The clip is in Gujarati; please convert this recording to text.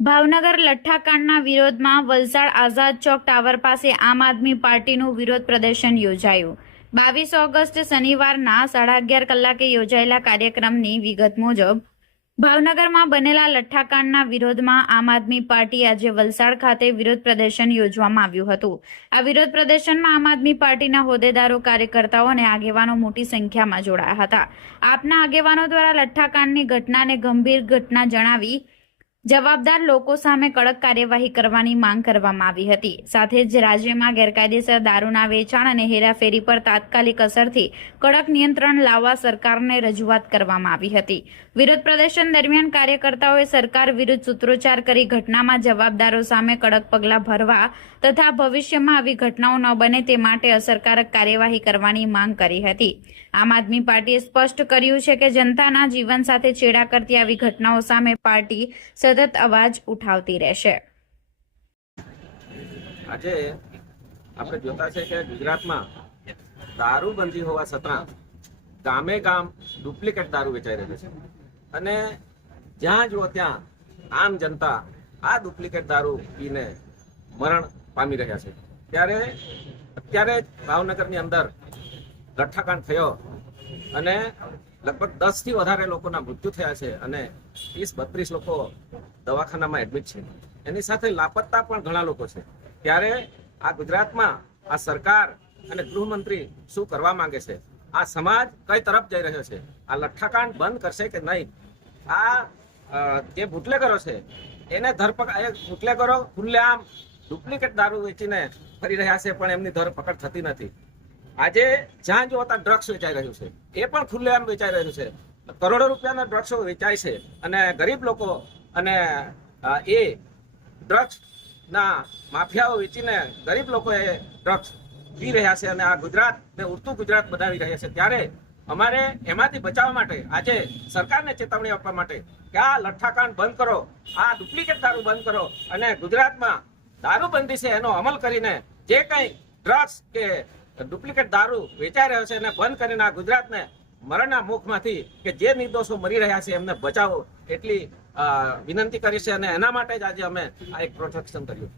ભાવનગર લઠ્ઠાકાંડના વિરોધમાં વલસાડ આઝાદ ચોક ટાવર પાસે આમ આદમી પાર્ટીનું વિરોધ પ્રદર્શન યોજાયું। 22 ઓગસ્ટ શનિવારના 11:30 કલાકે યોજાયેલા કાર્યક્રમની વિગત મુજબ ભાવનગરમાં બનેલા લઠ્ઠાકાંડના વિરોધમાં આમ આદમી પાર્ટી આજે વલસાડ ખાતે વિરોધ પ્રદર્શન યોજવામાં આવ્યું હતું। આ વિરોધ પ્રદર્શનમાં આમ આદમી પાર્ટીના હોદ્દેદારો, કાર્યકર્તાઓ અને આગેવાનો મોટી સંખ્યામાં જોડાયા હતા। આપના આગેવાનો દ્વારા લઠ્ઠાકાંડની ઘટનાને ગંભીર ઘટના જણાવી જવાબદાર લોકો સામે કડક કાર્યવાહી કરવાની માંગ કરવામાં આવી હતી। સાથે જ રાજ્યમાં ગેરકાયદેસર દારૂના વેચાણ અને હેરાફેરી પર તાત્કાલિક અસરથી કડક નિયંત્રણ લાવવા સરકારને રજૂઆત કરવામાં આવી હતી। વિરોધ પ્રદર્શન દરમિયાન કાર્યકર્તાઓએ સરકાર વિરુદ્ધ સૂત્રોચ્ચાર કરી ઘટનામાં જવાબદારો સામે કડક પગલાં ભરવા તથા ભવિષ્યમાં આવી ઘટનાઓ ન બને તે માટે અસરકારક કાર્યવાહી કરવાની માંગ કરી હતી। આમ આદમી પાર્ટીએ સ્પષ્ટ કર્યું છે કે જનતાના જીવન સાથે છેડા કરતી આવી ઘટનાઓ સામે પાર્ટી સતત અવાજ ઉઠાવતી રહેશે। આજે આપણે જોતા છે કે ગુજરાતમાં દારૂબંધી હોવા છતાં ગામે ગામ ડુપ્લિકેટ દારૂ વેચાઈ રહ્યો છે અને જ્યાં જુઓ ત્યાં આમ જનતા આ ડુપ્લિકેટ દારૂ પીને મરણ પામી રહ્યા છે। ત્યારે અત્યારે ભાવનગરની અંદર લઠ્ઠાકાંડ થયો અને લગભગ 10 થી વધારે લોકોના મૃત્યુ થયા છે અને 30-32 લોકો દવાખાનામાં એડમિટ છે। એની સાથે લાપતા પણ ઘણા લોકો છે। ત્યારે આ ગુજરાતમાં આ સરકાર અને ગૃહમંત્રી શું કરવા માંગે છે? આ સમાજ કઈ તરફ જઈ રહ્યો છે? આ લઠ્ઠાકાંડ બંધ કરશે કે નહીં? આ જે બુટલેગરો છે એને ધરપકડ, બુટલેગરો ખુલ્લેઆમ ડુપ્લિકેટ દારૂ વેચીને ફરી રહ્યા છે પણ એમની ધરપકડ થતી નથી। આજે જ્યાં જો ત્યાં ડ્રગ્સ વેચાઈ રહ્યું છે, એ પણ ખુલ્લેઆમ વેચાઈ રહ્યું છે। કરોડો રૂપિયાના ડ્રગ્સો વેચાય છે અને ગરીબ લોકો અને એ ડ્રગ્સના માફિયાઓ વેચીને ગરીબ લોકો એ ડ્રગ્સ પી રહ્યા છે અને આ ગુજરાતને ઉડતું ગુજરાત બનાવી રહ્યા છે। ત્યારે અમારે એમાંથી બચાવવા માટે આજે સરકારને ચેતવણી આપવા માટે કે આ લઠ્ઠાકાંડ બંધ કરો, આ ડુપ્લિકેટ દારૂ બંધ કરો અને ગુજરાતમાં દારૂબંધી છે એનો અમલ કરીને જે કંઈ ડ્રગ્સ કે ડુપ્લિકેટ દારૂ વેચાઈ રહ્યો છે એને બંધ કરીને આ ગુજરાતને મરણના મુખમાંથી કે જે નિર્દોષો મરી રહ્યા છે એમને બચાવો એટલી વિનંતી કરી છે અને એના માટે જ આજે અમે આ એક પ્રોટેક્શન કર્યું।